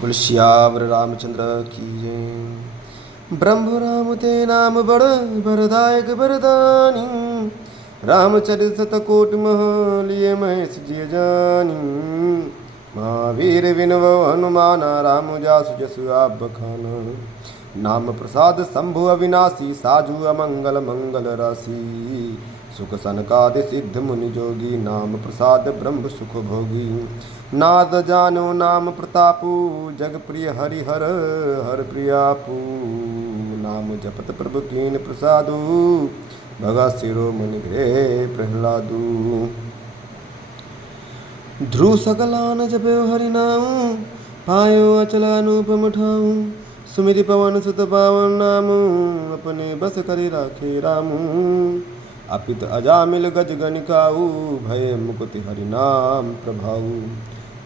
बोल सियावर रामचंद्र की जय। ब्रह्म राम ते नाम बड़ बरदायक बरदानी। रामचरित शतकोटि मह लिए महेश जिय जानी। महावीर विनव हनुमान राम जासु जसु आप बखाना। नाम प्रसाद शंभु अविनाशी साजु अमंगल मंगल राशि। सुख सनकादि सिद्ध मुनि जोगी नाम प्रसाद ब्रह्म सुख भोगी। नाद जानो नाम प्रतापु जग प्रिय हरिहर हर प्रियापु। नाम जपत प्रभु कीन प्रसादु भगत शिरोमणि गृह प्रहलादु। ध्रुव सकलान जपयो हरि नाम पायो अचल अनुपम ठाऊ। सुमिरि पवन सुत पावन नाम अपने बस करि राखे रामू। अपित अजामिल गज गणिकाऊ भय मुकुति हरि नाम प्रभाऊ।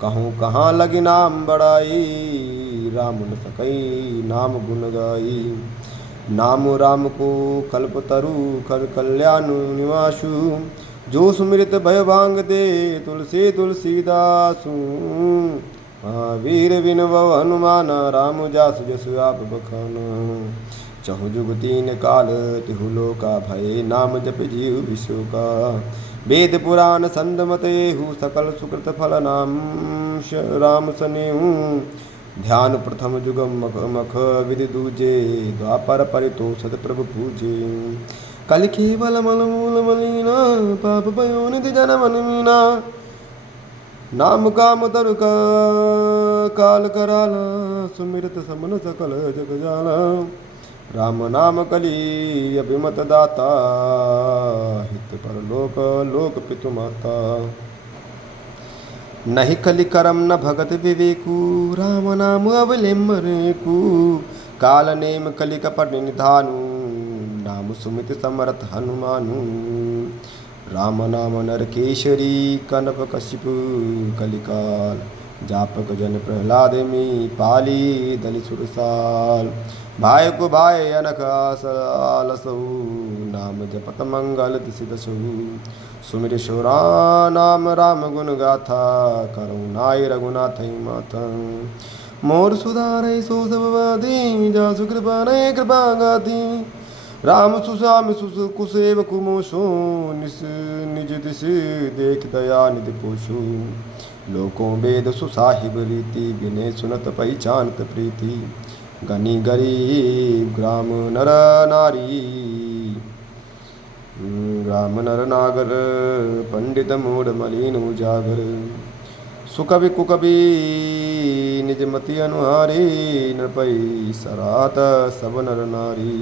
कहूँ कहाँ लगी नाम बड़ाई राम न सकई नाम गुण गाई। नाम राम को कल्पतरु कर कल्याण निवासु। जो सुमिरित भय भांग दे तुलसी तुलसीदासु। महावीर विनव हनुमान राम जासु जसु आप बखाना। चहु जुग तीन काल तिहु लोका भय नाम जप जीव विश्व का। वेद पुराण संद मतेहु सकल सुकृत फल नाम राम सनेहु। ध्यान प्रथम जुगम मख मख विधि दूजे द्वापर परितोषत प्रभु पूजे। कल केवल मल मूल मलिना पाप भयो निधि जन मन मीना। नाम काम तरु काल कराला सुमिरत समन सकल जग जाला। राम नाम कली अभिमत दाता हित पर लोक लोक पितु माता। नहीं कलि करम न भगत विवेकु राम नाम अवलेम्बरेकु। काल नेम कलि कपट निधानु नाम सुमित समरथ हनुमानु। राम नाम नर केशरी कनप कशिपु कलिकाल। जापक जन प्रहलाद में पाली दलि सुरसाल। भाई को भाई अनक आलसऊ नाम जपत मंगल दिशि दसऊ। सुमिर शोरा नाम राम गुण गाथा करुणाई रघुनाथ माता। मोर सुधारै सो सब वादी जासु कृपा नय कृपा गाती। राम सुसाम सुसु कुसेव कुमोशो निज दिश देख दया निधि पोषो। लोकों वेद सुसाहिब रीति बिने सुनत पहचानत प्रीति। गनी गरीब ग्राम नर नारी ग्राम नर नागर पंडित मूढ़ मलिन उजागर। सुकवि कुकवि निज मति अनुहारी नृपई सरात सब नर नारी।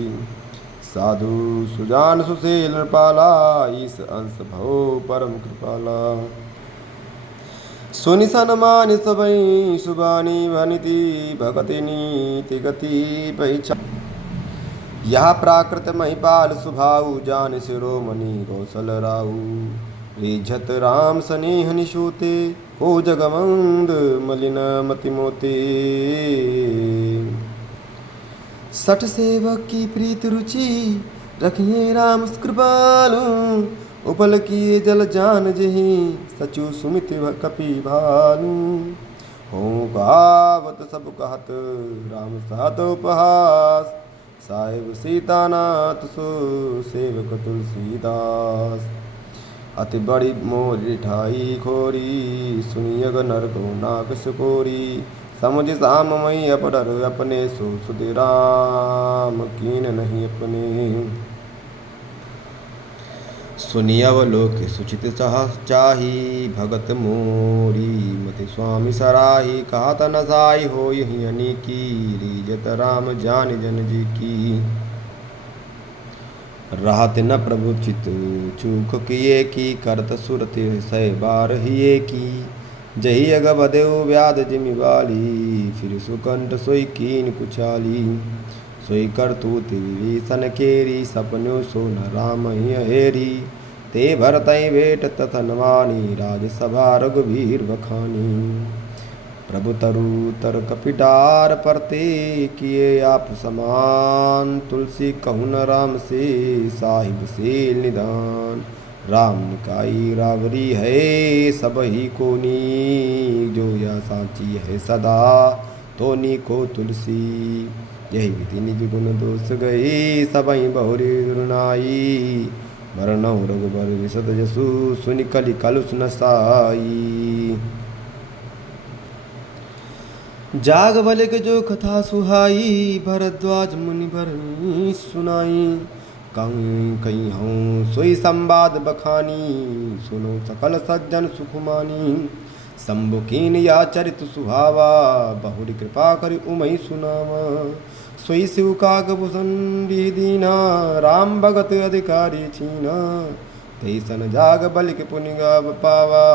साधु सुजान सुशील नृपाला ईस अंश भव परम कृपाला। सुनि सनमानि सबई सुबानी भनिति भगति नीति गति पहचान। यह प्राकृत महिपाल सुभाऊ जान शिरोमणि कौशल राऊ। रिझत राम सनेह निशोते को जगमंद मलिन मति मोते। सठ सेवक की प्रीत रुचि रखिए राम कृपालु। उपल किए जल जान जही सचु सुमित कपि भालू। हो गावत सब कहत राम सहत उपहास। साहिब सीतानाथ सो सेवक तुलसीदास। अति बड़ी मोर ठाई खोरी सुनियग नर को नाक सुकोरी। समुझ साम मई अपडर अपने सो सुधि राम कीन नहीं अपने। सुनियव लोक सुचित चाही भगत मोरी। मति स्वामी सराही कहत न साई हो यही अनीकी। रीजत राम जान जन जी की रहत न प्रभु चित चूक किए की। करत सुरत सै बार हिए की। जही अग बदेव व्याध जिमि वाली। फिर सुकंठ सोई कीन कुचाली। सोई करतूत विभीषण केरी सपन्यो सो न राम ही हेरी। ते भरतई भेट तथन वानी राजसभा रघुवीर बखानी। प्रभु तरु तर कपिटार परते किए आप समान। तुलसी कहु न राम से साहिब से निदान। राम निकाई रावरी है सब ही कोनी। जो यह सांची है सदा तो नीको तुलसी। यही विधि निज गुण दोष गई, सबई बहुरी रुनाई। मरनौ रघुबर विशद जसु, सुनि कलि कलुष न साई। जाग बलिक जो कथा सुहाई, भरद्वाज मुनि भरनी सुनाई। कहीं हूँ सोई संवाद बखानी, सुनो सकल सज्जन सुखमानी। शंभु कीन या चरित सुहावा, बहुरी कृपा करि उमई सुनावा। सोई शिव काग भूषण दीना, राम भगत अधिकारी छीना। तेसन जाग बलिक पुनि गाव पावा,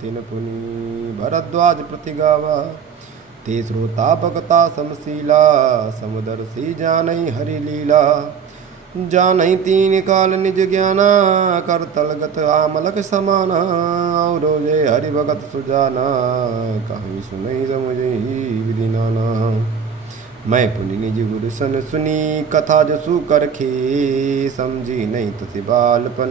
तिन पुनि भरद्वाज प्रति गावा। ते श्रोता भगता समशीला, समदर्शी जानई हरि लीला। जानई तीन काल निज ज्ञाना, कर तलगत आमलक समाना। और जय हरि भगत सुजाना, कहीं सुनई समुझई विधि नाना। मैं पुनि निज गुरु सन सुनी, कथा जसु करखे। समझी नहीं तुझे बालपन,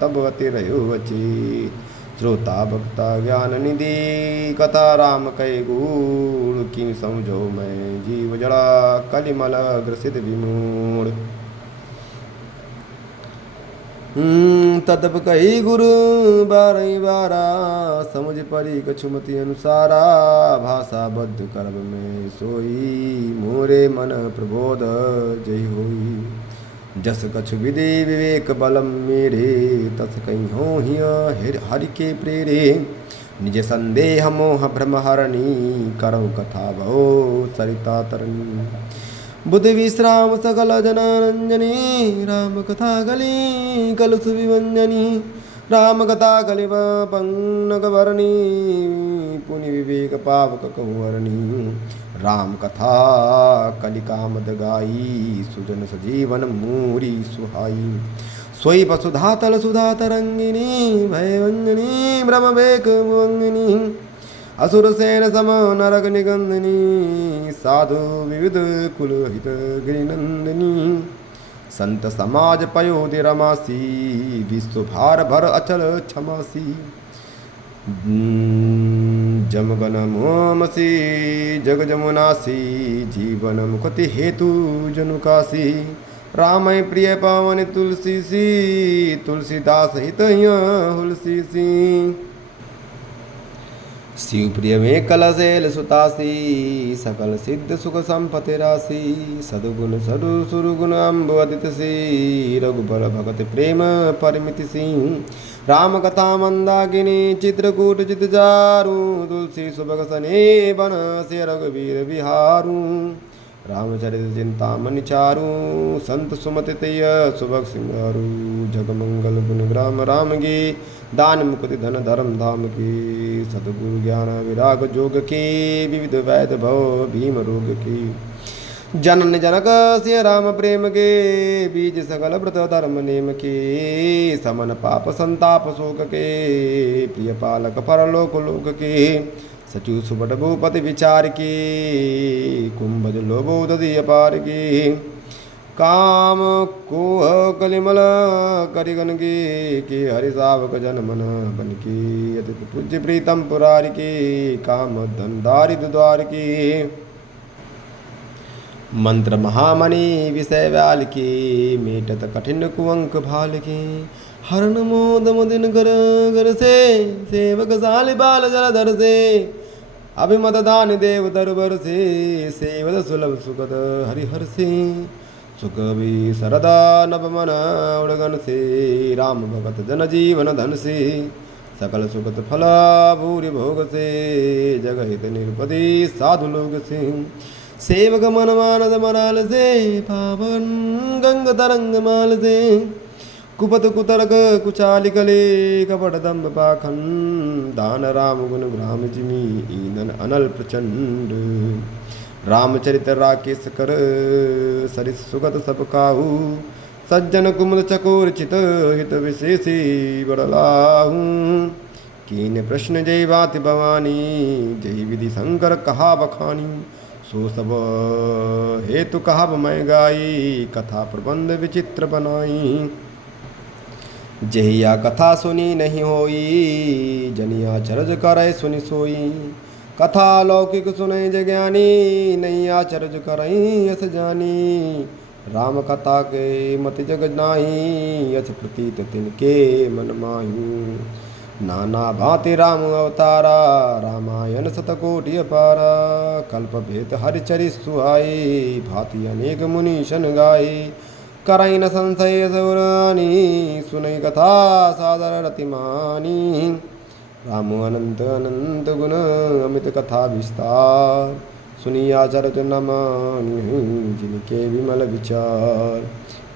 तब अति रहो अचेत। श्रोता भक्ता ज्ञान निधि, कथा राम कै गुण। किं समझो मैं जीव जड़ा, कलिमल ग्रसित विमूढ़। तदप कही गुरु बारई बारा, समझ परी कछुमति अनुसारा। भाषा बद्ध करब में सोई, मोरे मन प्रबोध जय होई। जस कछु विधि विवेक बलम मेरे, तस कहीं हो हिया हरि के प्रेरे। निज संदेह मोह भ्रम हरणी, करौ कथा भो सरिता तरणी। बुद्ध विश्राम सकल जनानंजनी, राम कथा गली कलुष विभंजनी। राम कथा गलिब पंग वरणी, पुनि विवेक पावक कहूँ हरणी। राम कथा कलि कामद गाई, सुजन सजीवन मूरी सुहाई। सोई वसुधा तल सुधा तरंगिनी, भयवंजनी ब्रह्म वेक भुवंगिनी। असुर सेन सम नरक निगंदनी, साधु विविध कुल हित गिरिनंदिनी। संत समाज पयोधि रमासी, विश्व भार भर अचल क्षमासी। जमगन मोमसी जग जमुनासी, जीवन मुक्ति हेतु जनुकासी। रामय प्रिय पावन तुलसी सी, तुलसीदास हित हुलसी सी। शिव प्रिय में कलशेल सुतासी, सकल सिद्ध सुख संपत्ति राशि। सदगुण सदु सुरगुण अम्ब अदित सी, रघुबर भगत प्रेम परिमिति सिंह। राम कथा मंदाकिनी चित्रकूट चित चारु, तुलसी सुभग सने बन से रघुवीर विहारू। रामचरित चिंतामणि चारु, संत सुमति तय सुभग सिंगारू। जगमंगल गुण ग्राम राम की, दान मुक्ति धन धर्म धाम की। सतगुरु ज्ञान विराग जोग की, विविध वैद भव भीम रोग की। जनन जनक सिय राम प्रेम के, बीज सकल व्रत धर्म नेम के। समन पाप संताप शोक के, प्रिय पालक परलोक लोक के। सचु सुबट भूपति विचार की, कुंभज लोभो दधि अपार की। काम कोह कलिमल करिगन के हरि सावक जन मन बन की। अति पूज्य प्रीतम पुरारी की, काम धन दारिद्र द्वार की। मंत्र महामणि विषय व्याल की, मेटत कठिन कुअंक भाल की। हरण मोद मुदिन कर घर से, सेवक साल बाल जलधर से। अभिमत दान देव दरबर से, सेवद सुलभ सुखद हरिहर से। सुख भी सरदा नभ मन उड़गन से, राम भगत जन जीवन धन से। सकल सुखत फला भूरि भोग से, जग हित निरुपति साधु लोग से। सेवक मन मानद मराल से, पावन गंग तरंग माल से। कुपत कुतर्क कुचालिक ले, कपट दम्भ पाखंड। दान राम गुण ग्राम जिमी, ईंधन अनल प्रचंड। रामचरित राकेश कर, सरित सुगत सब काहू। सज्जन कुमुद चकोर चित, हित विशेषी बड़लाहू। कीन प्रश्न जय बात भवानी, जय विधि शंकर कहा बखानी। सो सब हेतु कहा मैं गाई, कथा प्रबंध विचित्र बनाई। जहिया कथा सुनी नहीं होई, जनिया चरज करे सुनि सोई। कथा लौकिक सुनई जज्ञानी, नहीं आचर्य करई यस जानी। राम कथा के मति जग नाही, यस प्रतीत तिनके मन माही। नाना भांति राम अवतारा, रामायण शतकोटि अपारा। कल्प भेद हरिचरि सुहाई, भांति अनेक मुनीशन गाये। करई न संशय सौरानी, सुनई कथा सादर रतिमानी। राम अनंत अनंत गुण, अमित कथा विस्तार। सुनिया चरज न मानि, जिनके विमल विचार।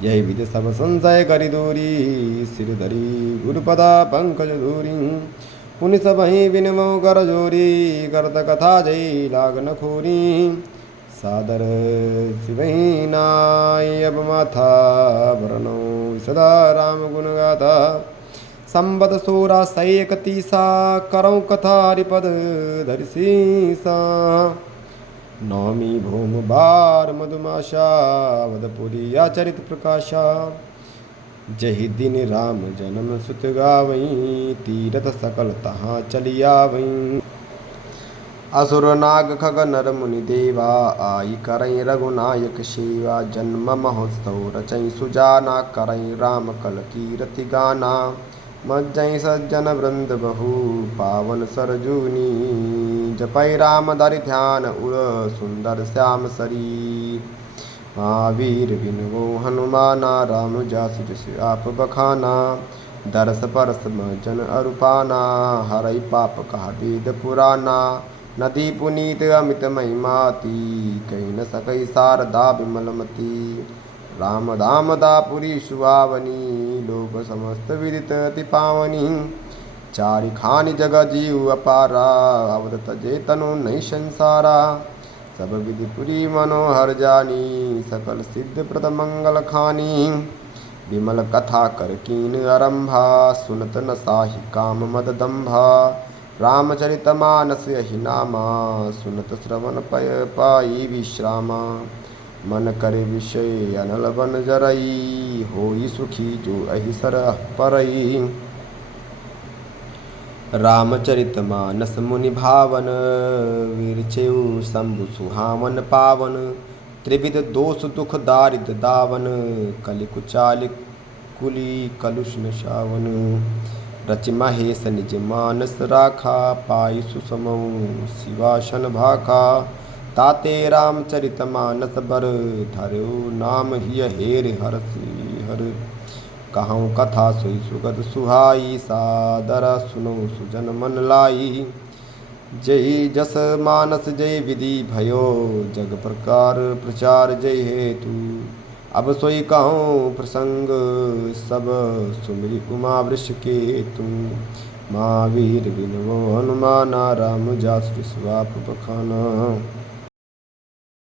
यही विधि सब संशय करि दूरी, सिर धरी गुरुपदा पंकज धूरी। पुनि सबहि विनमो कर जोरी, करत कथा जय लागन खोरी। सादर शिवहि नाय अब माथा, वरणो सदा राम गुण गाथा। संबत 1631 करऊँ कथा हरिपद धरि सीसा। नौमी भूम बार मधुमाशा, अवधपुरी आचरित प्रकाशा। जहि दिन राम जन्म सुत गावई, तीरथ सकल तहाँ चली आवई। असुर नाग खग नर मुनि देवा, आई करई रघुनायक सेवा। जन्म महोत्सव रचई सुजाना, करई राम कल कीरति गाना। मज्जई सज्जन वृंद बहु, पावन सरजूनी। जपै राम धरि ध्यान उर, सुंदर श्याम शरीर। महावीर बिनवो हनुमाना, राम जासु जस आप बखाना। दरस परस जन अरुपाना, हरई पाप कहा वेद पुराना। नदी पुनीत अमित महिमाती, कही न सकई शारदा विमलमती। राम धाम दापुरी सुहावनी, लोक समस्त विदित अति पावनी। चारि खानि जग जीव अपारा, अवध तजे तनु नहीं संसारा। सब विधि पुरी मनोहर जानी, सकल सिद्ध प्रद मंगल खानी। विमल कथा कर कीन आरंभा, सुनत न साहि काम मद दंभा। रामचरित मानस यहि नामा, सुनत श्रवण पय पाई विश्रामा। मन करे विषय अनल बन जरई, होई सुखी जो अहि सरह परई। रामचरित मानस मुनि भावन, वीरचेउ शंभु सुहावन पावन। त्रिविध दोष दुख दारिद दावन, कलि कुचालि कुली कलुष नशावन। रचि महेश निज मानस राखा, पाई सुसमऊ शिवासन भाखा। ताते रामचरित मानस बर, धरऊ नाम हिय हेर हरषि हर। कहूँ कथा सोई सुगत सुहाई, सादर सुनो सुजन मन लाई। जय जस मानस जय विधि भयो, जग प्रकार प्रचार जय हेतु। अब सोई कहूँ प्रसंग सब, सुमिरि उमा वृष केतु। महावीर बिनवो हनुमाना, राम जासु जस आप बखाना।